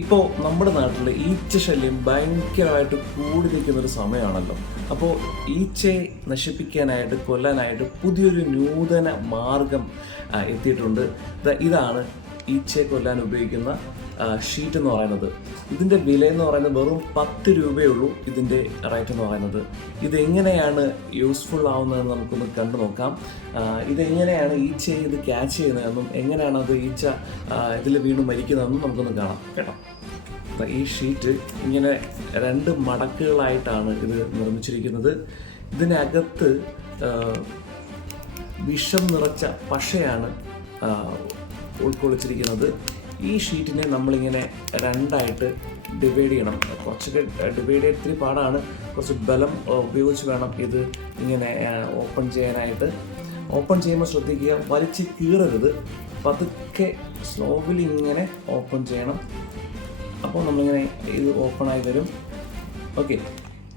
ഇപ്പോൾ നമ്മുടെ നാട്ടിൽ ഈച്ച ശല്യം ഭയങ്കരമായിട്ട് കൂടി നിൽക്കുന്ന ഒരു സമയമാണല്ലോ. അപ്പോൾ ഈച്ചയെ നശിപ്പിക്കാനായിട്ട് കൊല്ലാനായിട്ട് പുതിയൊരു നൂതന മാർഗം എത്തിയിട്ടുണ്ട്. ഇതാണ് ഈച്ചയെ കൊല്ലാൻ ഉപയോഗിക്കുന്ന ഷീറ്റ് എന്ന് പറയുന്നത്. ഇതിന്റെ വില എന്ന് പറയുന്നത് വെറും പത്ത് രൂപയേ ഉള്ളൂ ഇതിന്റെ റേറ്റ് എന്ന് പറയുന്നത്. ഇതെങ്ങനെയാണ് യൂസ്ഫുൾ ആവുന്നതെന്ന് നമുക്കൊന്ന് കണ്ടു നോക്കാം. ഇതെങ്ങനെയാണ് ഈച്ചയെ ഇത് ക്യാച്ച് ചെയ്യുന്നതെന്നും എങ്ങനെയാണ് അത് ഈച്ച ഇതിൽ വീണ് മരിക്കുന്നതെന്നും നമുക്കൊന്ന് കാണാം കേട്ടോ. അപ്പം ഈ ഷീറ്റ് ഇങ്ങനെ രണ്ട് മടക്കുകളായിട്ടാണ് ഇത് നിർമ്മിച്ചിരിക്കുന്നത്. ഇതിനകത്ത് വിഷം നിറച്ച പശയാണ് ഉൾക്കൊള്ളിച്ചിരിക്കുന്നത്. ഈ ഷീറ്റിനെ നമ്മളിങ്ങനെ രണ്ടായിട്ട് ഡിവൈഡ് ചെയ്യണം. കുറച്ചൊക്കെ ഡിവൈഡ് ചെയ്ത് ഇത്തിരി പാടാണ്. കുറച്ച് ബലം ഉപയോഗിച്ച് വേണം ഇത് ഇങ്ങനെ ഓപ്പൺ ചെയ്യാനായിട്ട്. ഓപ്പൺ ചെയ്യുമ്പോൾ ശ്രദ്ധിക്കുക വലിച്ച് കീറരുത്. പതുക്കെ സ്ലോവിൽ ഇങ്ങനെ ഓപ്പൺ ചെയ്യണം. അപ്പോൾ നമ്മളിങ്ങനെ ഇത് ഓപ്പണായി വരും. ഓക്കെ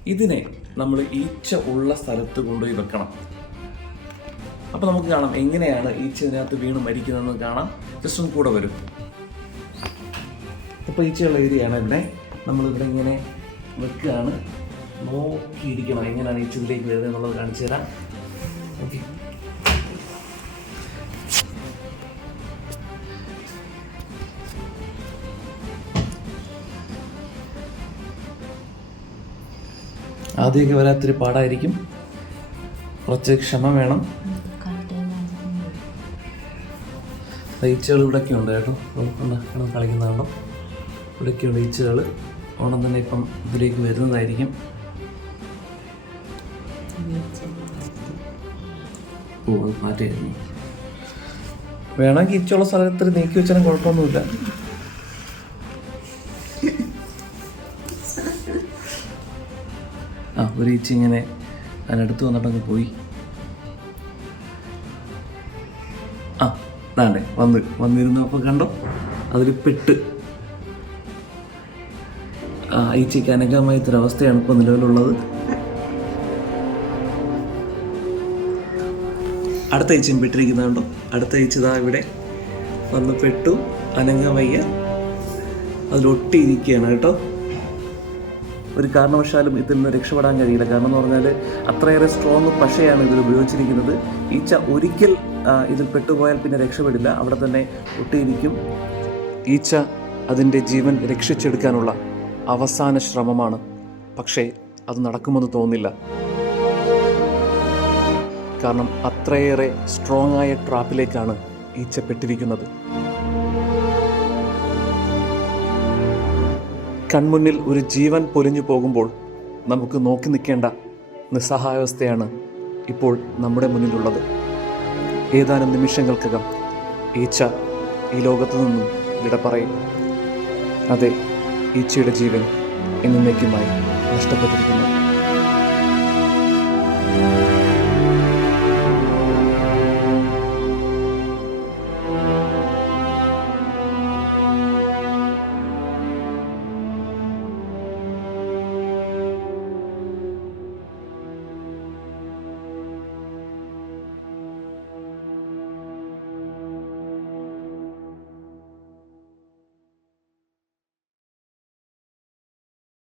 ഇതിനെ നമ്മൾ ഈച്ച ഉള്ള സ്ഥലത്ത് കൊണ്ടുപോയി വെക്കണം. അപ്പോൾ നമുക്ക് കാണാം എങ്ങനെയാണ് ഈച്ച ഇതിനകത്ത് വീണ് മരിക്കുന്നതെന്ന് കാണാം. ജസ്റ്റ് ഒന്ന് കൂടെ വരും. ഈച്ചയുള്ള ഏരിയയാണ് ഇവിടെ. നമ്മളിവിടെ ഇങ്ങനെ വെക്കുകയാണ് നോക്കിയിരിക്കണം എങ്ങനെയാണ് ഈ ചുള്ളിലേക്ക് വരുന്നത് എന്നുള്ളത് കാണിച്ചു തരാം. ഓക്കെ. ആദ്യമൊക്കെ വരാത്തൊരു പാടായിരിക്കും. കുറച്ച് ക്ഷമ വേണം. ഈച്ചകൾ ഇവിടെയൊക്കെ ഉണ്ട് കേട്ടോ. കളിക്കുന്നതാണോ ഇവിടെയൊക്കെ ഉണ്ട് ഈച്ചകൾ ഓണം തന്നെ ഇപ്പം ഇതിലേക്ക് വരുന്നതായിരിക്കും. ഓ അത് മാറ്റിയായിരുന്നു വേണമെങ്കിൽ ഈച്ചയുള്ള സ്ഥലത്ത് നീക്കി വെച്ചാലും കുഴപ്പമൊന്നുമില്ല. ആ ഒരു ഈച്ച ഇങ്ങനെ അതിനടുത്ത് വന്നിട്ടങ്ങ് പോയി. ആ വേണ്ടേ വന്ന് വന്നിരുന്നപ്പോൾ കണ്ടോ? അതിൽ പെട്ട് ഈച്ചയ്ക്ക് ഒരവസ്ഥയാണ് ഇപ്പോൾ നിലവിലുള്ളത്. അടുത്ത ഈച്ചയും പെട്ടിരിക്കുന്നുണ്ടോ അടുത്ത ഈച്ച ഇവിടെ വന്ന് പെട്ടു. അനങ്ങമയ്യ അതിലൊട്ടിയിരിക്കുകയാണ് കേട്ടോ. ഒരു കാരണവശാലും ഇതിൽ നിന്ന് രക്ഷപ്പെടാൻ കഴിയില്ല. കാരണം എന്ന് പറഞ്ഞാൽ അത്രയേറെ സ്ട്രോങ് പശയാണ് ഇതിൽ ഉപയോഗിച്ചിരിക്കുന്നത്. ഈച്ച ഒരിക്കൽ ഇതിൽ പെട്ടുപോയാൽ പിന്നെ രക്ഷപ്പെടില്ല. അവിടെ തന്നെ ഒട്ടിയിരിക്കും. ഈച്ച അതിന്റെ ജീവൻ രക്ഷിച്ചെടുക്കാനുള്ള അവസാന ശ്രമമാണ്. പക്ഷേ അത് നടക്കുമെന്ന് തോന്നില്ല കാരണം അത്രയേറെ സ്ട്രോങ് ആയ ട്രാപ്പിലേക്കാണ് ഈച്ചപ്പെട്ടിരിക്കുന്നത്. കൺമുന്നിൽ ഒരു ജീവൻ പൊലിഞ്ഞു പോകുമ്പോൾ നമുക്ക് നോക്കി നിൽക്കേണ്ട നിസ്സഹായാവസ്ഥയാണ് ഇപ്പോൾ നമ്മുടെ മുന്നിലുള്ളത്. ഏതാനും നിമിഷങ്ങൾക്കകം ഈച്ച ഈ ലോകത്തു നിന്നും വിട പറയും. അതെ ഈച്ചയുടെ ജീവൻ എന്നേക്കുമായി നഷ്ടപ്പെട്ടിരിക്കുന്നു.